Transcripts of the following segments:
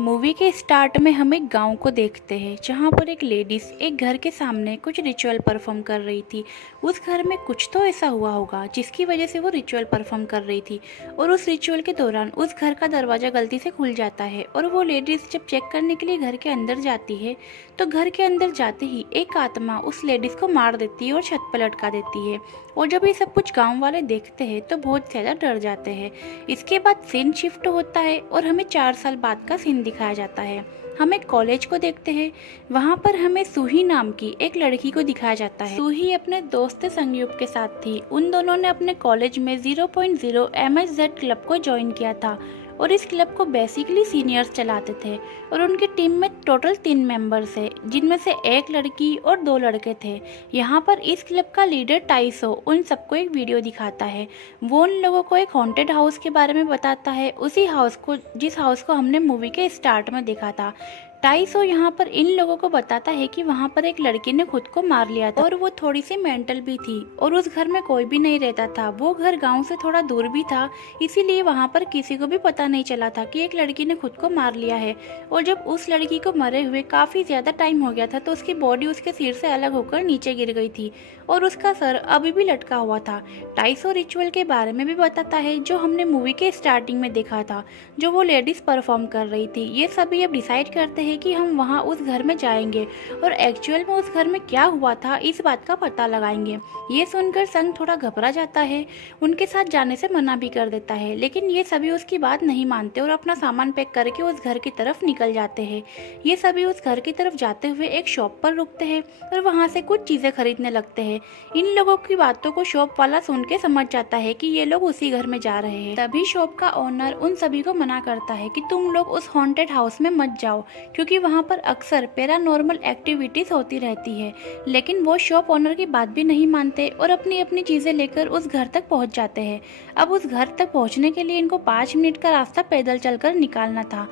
Movie के start में हम एक गांव को देखते हैं जहां पर एक लेडीज एक घर के सामने कुछ रिचुअल परफॉर्म कर रही थी। उस घर में कुछ तो ऐसा हुआ होगा जिसकी वजह से वो रिचुअल परफॉर्म कर रही थी और उस रिचुअल के दौरान उस घर का दरवाज़ा गलती से खुल जाता है और वो लेडीज जब चेक करने के लिए घर के अंदर जाती है तो घर के अंदर जाते ही एक आत्मा उस लेडीज को मार देती है और छत पर लटका देती है। और जब ये सब कुछ गांव वाले देखते हैं तो बहुत ज़्यादा डर जाते हैं। इसके बाद सीन शिफ्ट होता है और हमें 4 साल बाद का सीन दिखाया जाता है। हम एक कॉलेज को देखते हैं। वहाँ पर हमें सूही नाम की एक लड़की को दिखाया जाता है। सूही अपने दोस्त संगयुप के साथ थी। उन दोनों ने अपने कॉलेज में 0.0 MSZ क्लब को ज्वाइन किया था और इस क्लब को बेसिकली सीनियर्स चलाते थे और उनकी टीम में टोटल 3 मेंबर्स है जिनमें से एक लड़की और 2 लड़के थे। यहाँ पर इस क्लब का लीडर टाइसो उन सबको एक वीडियो दिखाता है। वो उन लोगों को एक हॉन्टेड हाउस के बारे में बताता है, उसी हाउस को जिस हाउस को हमने मूवी के स्टार्ट में देखा था। टाइसो यहाँ पर इन लोगों को बताता है कि वहाँ पर एक लड़की ने खुद को मार लिया था और वो थोड़ी सी मेंटल भी थी और उस घर में कोई भी नहीं रहता था। वो घर गांव से थोड़ा दूर भी था, इसीलिए वहाँ पर किसी को भी पता नहीं चला था कि एक लड़की ने खुद को मार लिया है। और जब उस लड़की को मरे हुए काफ़ी ज़्यादा टाइम हो गया था तो उसकी बॉडी उसके सिर से अलग होकर नीचे गिर गई थी और उसका सर अभी भी लटका हुआ था। टाइसो रिचुअल के बारे में भी बताता है जो हमने मूवी के स्टार्टिंग में देखा था, जो वो लेडीज़ परफॉर्म कर रही थी। ये सभी अब डिसाइड करते हैं कि हम वहां उस घर में जाएंगे और एक्चुअल में उस घर में क्या हुआ था इस बात का पता लगाएंगे। ये सुनकर संग थोड़ा घबरा जाता है, उनके साथ जाने से मना भी कर देता है, लेकिन ये सभी उसकी बात नहीं मानते और अपना सामान पैक करके उस घर की तरफ निकल जाते हैं। ये सभी उस घर की तरफ जाते हुए एक शॉप पर रुकते हैं और वहां से कुछ चीजें खरीदने लगते हैं। इन लोगों की बातों को शॉप वाला सुन के समझ जाता है कि ये लोग उसी घर में जा रहे हैं। तभी शॉप का ओनर उन सभी को मना करता है कि तुम लोग उस हॉन्टेड हाउस में मत जाओ क्योंकि वहाँ पर अक्सर पैरानॉर्मल एक्टिविटीज होती रहती है। लेकिन वो शॉप ओनर की बात भी नहीं मानते और अपनी अपनी चीजें लेकर उस घर तक पहुँच जाते हैं। अब उस घर तक पहुँचने के लिए इनको 5 मिनट का रास्ता पैदल चलकर निकालना था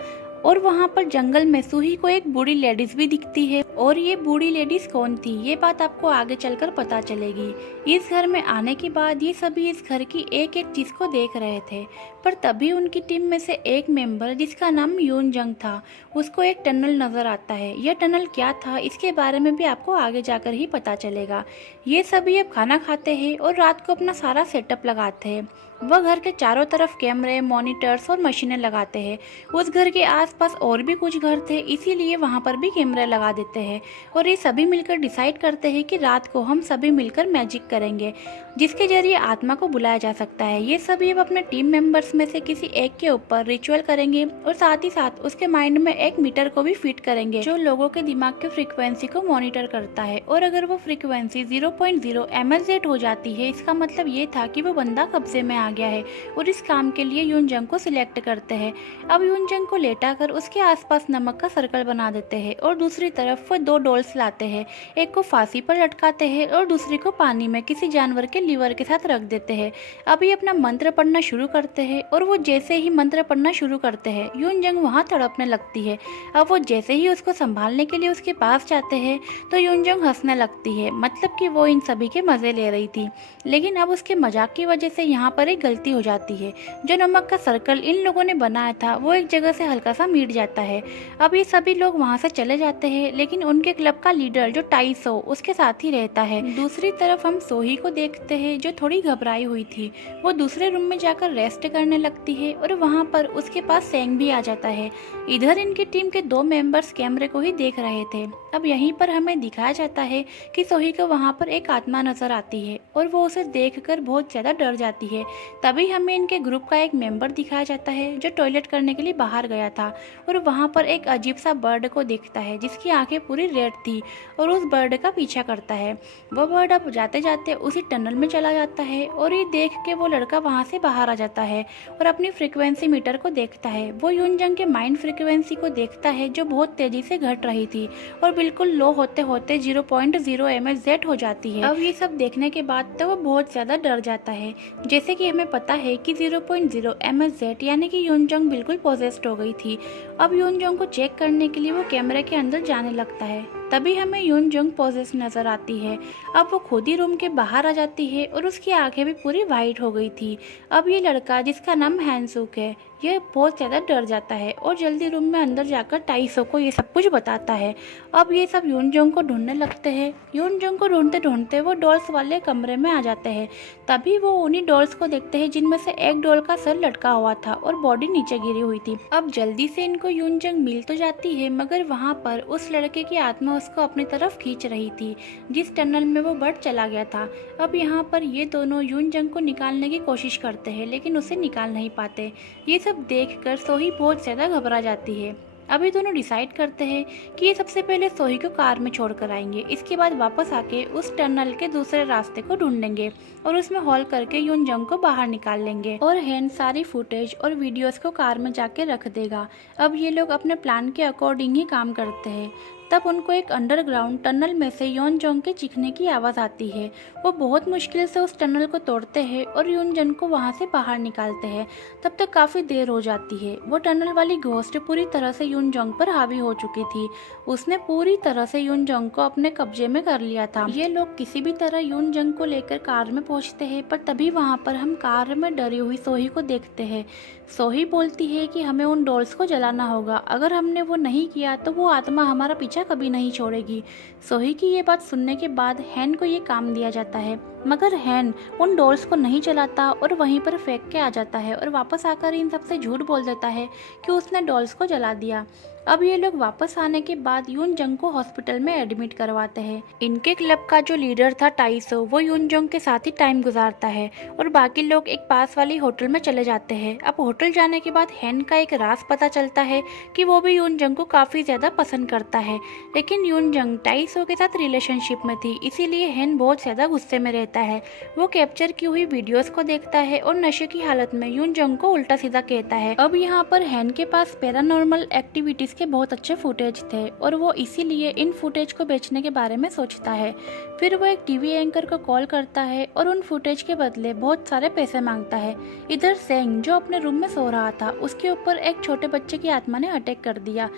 और वहाँ पर जंगल में सूही को एक बूढ़ी लेडीज भी दिखती है और ये बूढ़ी लेडीज कौन थी ये बात आपको आगे चलकर पता चलेगी। इस घर में आने के बाद ये सभी इस घर की एक एक चीज को देख रहे थे, पर तभी उनकी टीम में से एक मेंबर जिसका नाम यून जंग था उसको एक टनल नजर आता है। यह टनल क्या था इसके बारे में भी आपको आगे जाकर ही पता चलेगा। ये सभी अब खाना खाते हैं और रात को अपना सारा सेटअप लगाते हैं। वह घर के चारों तरफ कैमरे, मॉनिटर्स और मशीनें लगाते हैं। उस घर के आसपास और भी कुछ घर थे, इसीलिए वहां पर भी कैमरे लगा देते हैं और ये सभी मिलकर डिसाइड करते हैं कि रात को हम सभी मिलकर मैजिक करेंगे जिसके जरिए आत्मा को बुलाया जा सकता है। ये सभी अब अपने टीम मेंबर्स में से किसी एक के ऊपर रिचुअल करेंगे और साथ ही साथ उसके माइंड में एक मीटर को भी फिट करेंगे जो लोगों के दिमाग के फ्रीक्वेंसी को मॉनिटर करता है। और अगर वो फ्रीक्वेंसी 0.0 MSZ हो जाती है इसका मतलब ये था कि वो बंदा कब्जे में आ गया है और इस काम के लिए यून जंग को सिलेक्ट करते हैं। अब यून जंग को लेटाकर उसके आसपास नमक का सर्कल बना देते हैं और दूसरी तरफ वो 2 डॉल्स लाते हैं, एक को फांसी पर लटकाते हैं और दूसरी को पानी में किसी जानवर के लीवर के साथ रख देते हैं। अभी अपना मंत्र पढ़ना शुरू करते हैं और वो जैसे ही मंत्र पढ़ना शुरू करते हैं यून जंग वहाँ तड़पने लगती है। अब वो जैसे ही उसको संभालने के लिए उसके पास जाते हैं तो यून जंग हंसने लगती है, मतलब कि वो इन सभी के मजे ले रही थी। लेकिन अब उसके मजाक की वजह से यहाँ पर एक गलती हो जाती है। जो नमक का सर्कल इन लोगों ने बनाया था वो एक जगह से हल्का सा मिट जाता है। अब ये सभी लोग वहाँ से चले जाते हैं, लेकिन उनके क्लब का लीडर जो टाइसो उसके साथ ही रहता है। दूसरी तरफ हम सोही को देखते हैं जो थोड़ी घबराई हुई थी। वो दूसरे रूम में जाकर रेस्ट करने लगती है और वहाँ पर उसके पास सेंग भी आ जाता है। इधर इनकी टीम के 2 मेंबर्स कैमरे को ही देख रहे थे। अब यहीं पर हमें दिखाया जाता है कि सोही को वहाँ पर एक आत्मा नजर आती है और वो उसे देखकर बहुत ज्यादा डर जाती है। तभी हमें इनके ग्रुप का एक मेंबर दिखाया जाता है जो टॉयलेट करने के लिए बाहर गया था और वहाँ पर एक अजीब सा बर्ड को देखता है जिसकी आंखें पूरी रेड थी और उस बर्ड का पीछा करता है। वो बर्ड अब जाते जाते उसी टनल में चला जाता है और ये देख के वो लड़का वहाँ से बाहर आ जाता है और अपनी फ्रीक्वेंसी मीटर को देखता है। वो यून जंग के माइंड फ्रीक्वेंसी को देखता है जो बहुत तेजी से घट रही थी और बिल्कुल लो होते होते 0.0 MSZ हो जाती है। अब ये सब देखने के बाद तो वो बहुत ज्यादा डर जाता है। जैसे कि हमें पता है कि 0.0 MSZ यानी कि यून जंग बिल्कुल पोजेस्ड हो गई थी। अब यून जंग को चेक करने के लिए वो कैमरे के अंदर जाने लगता है तभी हमें यून जंग पॉजेस नजर आती है। अब वो खुद ही रूम के बाहर आ जाती है और उसकी आंखें भी पूरी वाइट हो गई थी। अब ये लड़का जिसका नाम हैंसुक है, ये बहुत ज़्यादा डर जाता है और जल्दी रूम में अंदर जाकर टाइसो को ये सब कुछ बताता है। अब ये सब यून जंग को ढूंढने लगते हैं। यून जंग को ढूंढते ढूंढते वो डॉल्स वाले कमरे में आ जाते हैं। तभी वो उन्हीं डॉल्स को देखते हैं जिनमें से एक डॉल का सर लटका हुआ था और बॉडी नीचे गिरी हुई थी। अब जल्दी से इनको यून जंग मिल तो जाती है, मगर वहाँ पर उस लड़के की आत्मा उसको अपनी तरफ खींच रही थी जिस टनल में वो बर्ड चला गया था। अब यहाँ पर ये दोनों यून जंग को निकालने की कोशिश करते हैं, लेकिन उसे निकाल नहीं पाते। ये सब देखकर सोही बहुत ज़्यादा घबरा जाती है। अभी दोनों डिसाइड करते हैं कि ये सबसे पहले सोही को कार में छोड़कर आएंगे, इसके बाद वापस आके उस टनल के दूसरे रास्ते को ढूंढेंगे और उसमें हॉल करके यून जंग को बाहर निकाल लेंगे। और हैन सारी फुटेज और वीडियोस को कार में जाके रख देगा। अब ये लोग अपने प्लान के अकॉर्डिंग ही काम करते हैं। तब उनको एक अंडरग्राउंड टनल में से यून जंग के चीखने की आवाज़ आती है। वो बहुत मुश्किल से उस टनल को तोड़ते हैं और यून जंग को वहाँ से बाहर निकालते हैं। तब तक काफ़ी देर हो जाती है। वो टनल वाली घोस्ट पूरी तरह से यून जंग पर हावी हो चुकी थी। उसने पूरी तरह से यून जंग को अपने कब्जे में कर लिया था। ये लोग किसी भी तरह यून जंग को लेकर कार में पहुँचते हैं, पर तभी वहाँ पर हम कार में डरी हुई सोही को देखते हैं। सोही बोलती है कि हमें उन डॉल्स को जलाना होगा। अगर हमने वो नहीं किया तो वो आत्मा हमारा पीछा कभी नहीं छोड़ेगी। सोही की ये बात सुनने के बाद हैन को ये काम दिया जाता है, मगर हैन उन डॉल्स को नहीं जलाता और वहीं पर फेंक के आ जाता है और वापस आकर इन सबसे झूठ बोल देता है कि उसने डॉल्स को जला दिया। अब ये लोग वापस आने के बाद यून जंग को हॉस्पिटल में एडमिट करवाते हैं। इनके क्लब का जो लीडर था टाइसो, वो यून जंग के साथ ही टाइम गुजारता है और बाकी लोग एक पास वाली होटल में चले जाते हैं। अब होटल जाने के बाद हैन का एक राज पता चलता है कि वो भी यून जंग को काफी ज्यादा पसंद करता है, लेकिन यून जंग टाइसो के साथ रिलेशनशिप में थी, इसीलिए हैन बहुत ज्यादा गुस्से में रहता है। वो कैप्चर की हुई वीडियोस को देखता है और नशे की हालत में यून जंग को उल्टा सीधा कहता है। अब यहाँ पर हैन के पास पैरानॉर्मल एक्टिविटीज के बहुत अच्छे फुटेज थे और वो इसीलिए इन फुटेज को बेचने के बारे में सोचता है। फिर वो एक टीवी एंकर को कॉल करता है और उन फुटेज के बदले बहुत सारे पैसे मांगता है। इधर सेंग जो अपने रूम में सो रहा था, उसके ऊपर एक छोटे बच्चे की आत्मा ने अटैक कर दिया।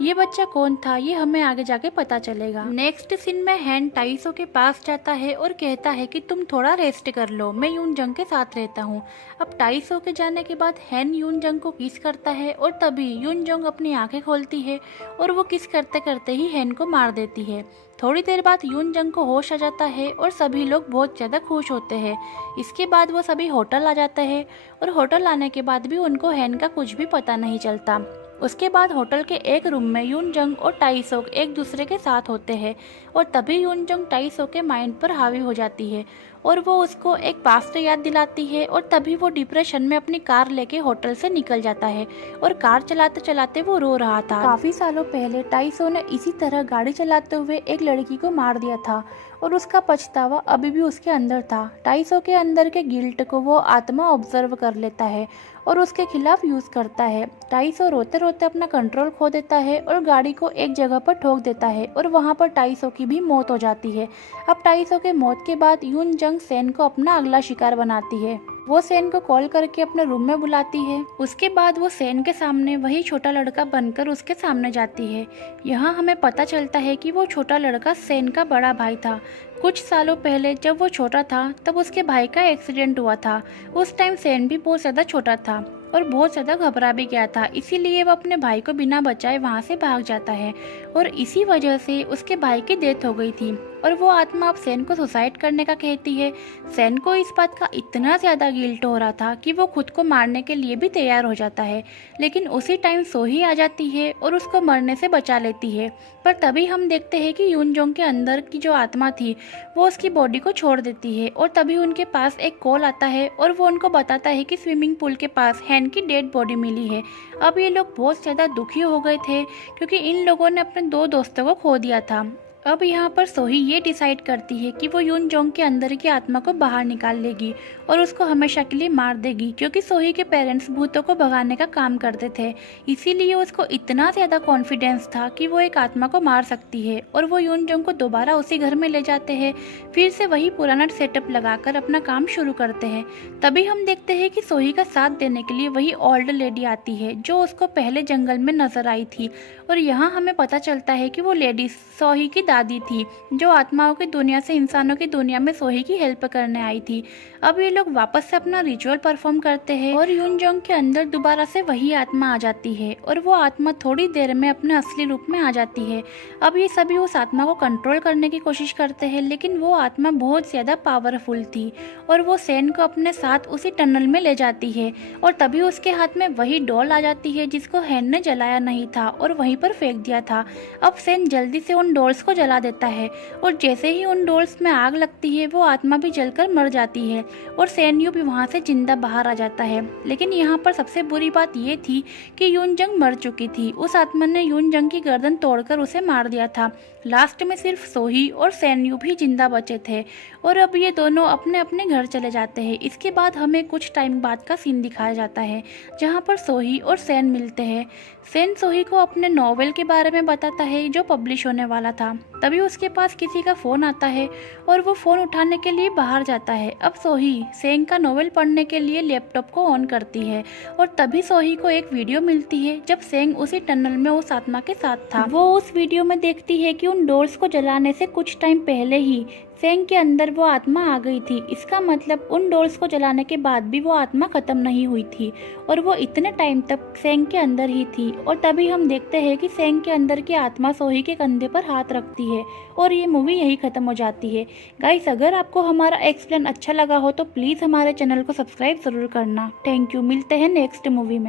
ये बच्चा कौन था ये हमें आगे जाके पता चलेगा। नेक्स्ट सीन में हैन टाइसो के पास जाता है और कहता है कि तुम थोड़ा रेस्ट कर लो, मैं यून जंग के साथ रहता हूँ। अब टाइसो के जाने के बाद हैन यून जंग को किस करता है और तभी यून जंग अपनी आंखें खोलती है और वो किस करते करते ही हैन को मार देती है। थोड़ी देर बाद यून जंग को होश आ जाता है और सभी लोग बहुत ज़्यादा खुश होते हैं। इसके बाद वो सभी होटल आ जाते हैं और होटल आने के बाद भी उनको हैन का कुछ भी पता नहीं चलता। उसके बाद होटल के एक रूम में यून जंग और टाइसोक एक दूसरे के साथ होते हैं और तभी यून जंग टाइसोक के माइंड पर हावी हो जाती है और वो उसको एक पास्ट याद दिलाती है और तभी वो डिप्रेशन में अपनी कार लेके होटल से निकल जाता है और कार चलाते चलाते वो रो रहा था। काफी सालों पहले टाइसो ने इसी तरह गाड़ी चलाते हुए एक लड़की को मार दिया था और उसका पछतावा अभी भी उसके अंदर था। टाइसो के अंदर के गिल्ट को वो आत्मा ऑब्जर्व कर लेता है और उसके खिलाफ यूज करता है। टाइसो रोते रोते अपना कंट्रोल खो देता है और गाड़ी को एक जगह पर ठोक देता है और वहाँ पर टाइसो की भी मौत हो जाती है। अब टाइसो के मौत के बाद यून जंग सेन को अपना अगला शिकार बनाती है। वो सेन को कॉल करके अपने रूम में बुलाती है। उसके बाद वो सेन के सामने वही छोटा लड़का बनकर उसके सामने जाती है। यहाँ हमें पता चलता है कि वो छोटा लड़का सेन का बड़ा भाई था। कुछ सालों पहले जब वो छोटा था तब उसके भाई का एक्सीडेंट हुआ था। उस टाइम सेन भी बहुत ज़्यादा छोटा था और बहुत ज़्यादा घबरा भी गया था, इसीलिए वो अपने भाई को बिना बचाए वहाँ से भाग जाता है और इसी वजह से उसके भाई की डेथ हो गई थी और वो आत्मा अब सेन को सुसाइड करने का कहती है। सेन को इस बात का इतना ज़्यादा गिल्ट हो रहा था कि वो खुद को मारने के लिए भी तैयार हो जाता है, लेकिन उसी टाइम सोही आ जाती है और उसको मरने से बचा लेती है। पर तभी हम देखते हैं कि यून जोंग के अंदर की जो आत्मा थी वो उसकी बॉडी को छोड़ देती है और तभी उनके पास एक कॉल आता है और वो उनको बताता है कि स्विमिंग पूल के पास हैन की डेड बॉडी मिली है। अब ये लोग बहुत ज़्यादा दुखी हो गए थे क्योंकि इन लोगों ने अपने 2 दोस्तों को खो दिया था। अब यहाँ पर सोही ये डिसाइड करती है कि वो यून जोंग के अंदर की आत्मा को बाहर निकाल लेगी और उसको हमेशा के लिए मार देगी, क्योंकि सोही के पेरेंट्स भूतों को भगाने का काम करते थे। इसीलिए उसको इतना ज़्यादा कॉन्फिडेंस था कि वो एक आत्मा को मार सकती है और वो यून जोंग को दोबारा उसी घर में ले जाते हैं। फिर से वही पुराना सेटअप लगाकर अपना काम शुरू करते हैं। तभी हम देखते हैं कि सोही का साथ देने के लिए वही ओल्ड लेडी आती है जो उसको पहले जंगल में नजर आई थी। और यहाँ हमें पता चलता है कि वो लेडी सोही की दादी थी, जो आत्माओं की दुनिया से इंसानों की दुनिया में सोही की हेल्प करने आई थी। अब ये लोग वापस से अपना रिचुअल परफॉर्म करते हैं और यून जोंग के अंदर दोबारा से वही आत्मा आ जाती है और वो आत्मा थोड़ी देर में अपने असली रूप में आ जाती है। अब ये सभी उस आत्मा को कंट्रोल करने की कोशिश करते हैं, लेकिन वो आत्मा बहुत ज़्यादा पावरफुल थी और वो सेन को अपने साथ उसी टनल में ले जाती है। और तभी उसके हाथ में वही डॉल आ जाती है जिसको हैन ने जलाया नहीं था और वहीं पर फेंक दिया था। अब सेन जल्दी से उन डॉल्स को जला देता है और जैसे ही उन डॉल्स में आग लगती है वो आत्मा भी जलकर मर जाती है और सेन यू भी वहाँ से जिंदा बाहर आ जाता है। लेकिन यहाँ पर सबसे बुरी बात ये थी कि यून जंग मर चुकी थी। उस आत्मा ने यून जंग की गर्दन तोड़कर उसे मार दिया था। लास्ट में सिर्फ सोही और सेन यू भी जिंदा बचे थे और अब ये दोनों अपने अपने घर चले जाते हैं। इसके बाद हमें कुछ टाइम बाद का सीन दिखाया जाता है जहाँ पर सोही और सेन मिलते हैं। सेन सोही को अपने नॉवेल के बारे में बताता है जो पब्लिश होने वाला था। तभी उसके पास किसी का फ़ोन आता है और वो फ़ोन उठाने के लिए बाहर जाता है। अब सोही सेन का नॉवेल पढ़ने के लिए लैपटॉप को ऑन करती है और तभी सोही को एक वीडियो मिलती है जब सेंग उसी टनल में उस आत्मा के साथ था। वो उस वीडियो में देखती है कि उन डोर्स को जलाने से कुछ टाइम पहले ही सेंग के अंदर वो आत्मा आ गई थी। इसका मतलब उन डोल्स को जलाने के बाद भी वो आत्मा खत्म नहीं हुई थी और वो इतने टाइम तक सेंग के अंदर ही थी। और तभी हम देखते हैं कि सेंग के अंदर की आत्मा सोही के कंधे पर हाथ रखती है और ये मूवी यही खत्म हो जाती है। गाइस, अगर आपको हमारा एक्सप्लेन अच्छा लगा हो तो प्लीज़ हमारे चैनल को सब्सक्राइब ज़रूर करना। Thank you. मिलते हैं नेक्स्ट मूवी में।